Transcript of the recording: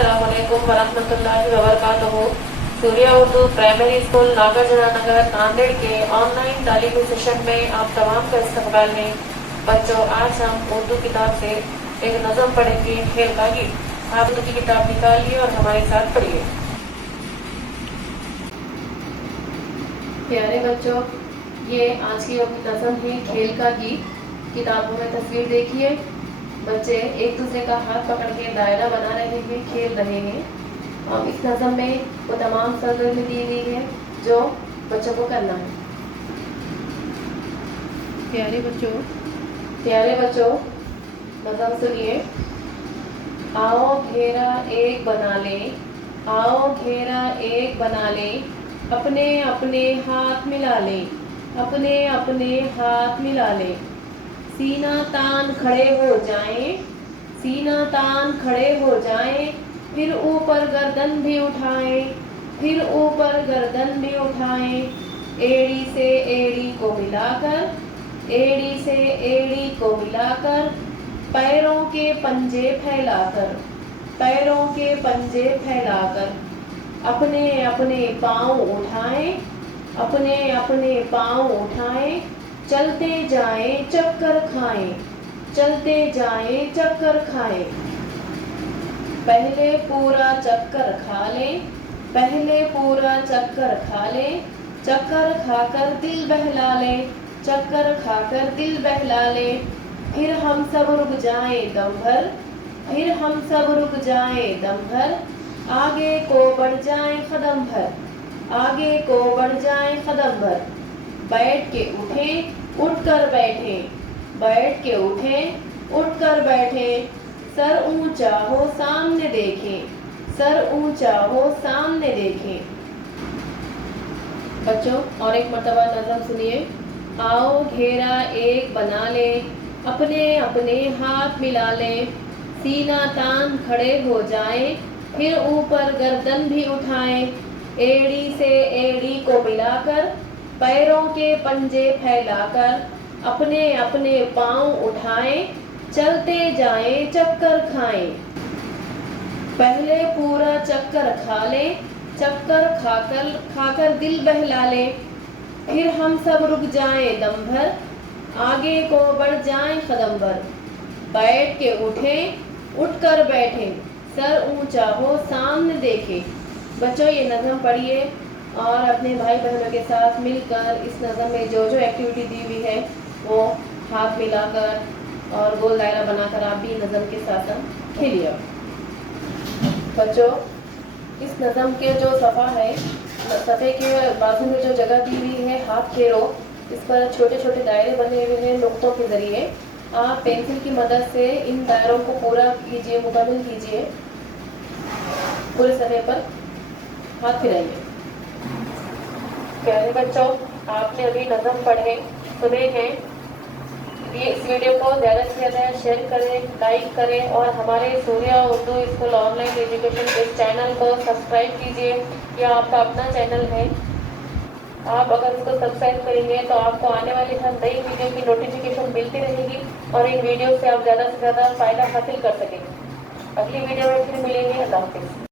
अस्सलामुअलैकुम वरहमतुल्लाहि वबरकातुहू। Surya Urdu primary school Nagarjuna नगर नांदेड़ के ऑनलाइन तालीमी सेशन में आप तमाम का इस्तकबाल है। बच्चों, आज हम उर्दू किताब से एक नज़म पढ़ेंगे, खेल का गीत। आप उर्दू की किताब निकालिए और हमारे साथ पढ़िए। प्यारे बच्चों, ये आज की नज़म है खेल का गीत। किताबों में तस्वीर देखिए। बच्चे एक दूसरे का हाथ पकड़ के दायरा बना रहे हैं, खेल रहे हैं। और इस नज़म में वो तमाम सरगर्मी दी गई है जो बच्चों को करना है। प्यारे बच्चों नज़म सुनिए। आओ घेरा एक बना ले, आओ घेरा एक बना ले, अपने अपने हाथ मिला ले, अपने अपने हाथ मिला ले। सीना तान खड़े हो जाएं, सीना तान खड़े हो जाएं, फिर ऊपर गर्दन भी उठाएं, फिर ऊपर गर्दन भी उठाएं। एड़ी से एड़ी को मिलाकर, एड़ी से एड़ी को मिलाकर, पैरों के पंजे फैलाकर, पैरों के पंजे फैलाकर, अपने अपने पाँव उठाएं, अपने अपने पाँव उठाएं। चलते जाएं चक्कर खाएं, चलते जाएं चक्कर खाएं। पहले पूरा चक्कर खा लें, पहले पूरा चक्कर खा लें, चक्कर खाकर दिल बहला लें, चक्कर खाकर दिल बहला लें। फिर हम सब रुक जाएं दम भर, फिर हम सब रुक जाएं दम भर, आगे को बढ़ जाएं कदम भर, आगे को बढ़ जाएं कदम भर। बैठ के उठें उठकर बैठे, बैठ के उठें उठकर बैठे, सर ऊंचा हो सामने देखें, सर ऊंचा हो सामने देखें। बच्चों, और एक मर्तबा नज़म सुनिए। आओ घेरा एक बना ले, अपने अपने हाथ मिला ले, सीना तान खड़े हो जाएं, फिर ऊपर गर्दन भी उठाएं। एड़ी से एड़ी को मिलाकर, पैरों के पंजे फैलाकर, अपने अपने पाँव उठाएं, चलते जाएं चक्कर खाएं। पहले पूरा चक्कर खा लें, चक्कर खाकर खाकर दिल बहला लें। फिर हम सब रुक जाएं दम भर, आगे को बढ़ जाएं कदम भर। बैठ के उठें उठकर बैठें, सर ऊंचा हो सामने देखें। बच्चों, ये नज़म पढ़िए और अपने भाई बहनों के साथ मिलकर इस नज़म में जो जो एक्टिविटी दी हुई है वो हाथ मिलाकर और गोल दायरा बनाकर आप भी नज़म के साथ साथ खेलिए। बच्चों, इस नज़म के जो सफ़ा है, सफ़े के बाजू में जो जगह दी हुई है हाथ फेरो, इस पर छोटे छोटे दायरे बने हुए हैं नुक्तों के ज़रिए। आप पेंसिल की मदद से इन दायरों को पूरा कीजिए, मुकम्मल कीजिए। पूरे सफ़े पर हाथ फिराइए। प्यारे बच्चों, आपने अभी नज़म पढ़े सुने हैं। ये इस वीडियो को ज़्यादा से ज़्यादा शेयर करें, लाइक करें और हमारे Surya Urdu school online education इस चैनल को सब्सक्राइब कीजिए। यह आपका अपना चैनल है। आप अगर इसको सब्सक्राइब करेंगे तो आपको आने वाली हर नई वीडियो की नोटिफिकेशन मिलती रहेगी और इन वीडियो से आप ज़्यादा से ज़्यादा फ़ायदा हासिल कर सकेंगे। अगली वीडियो में फिर मिलेंगे। अल्लाह हाफ़िज़।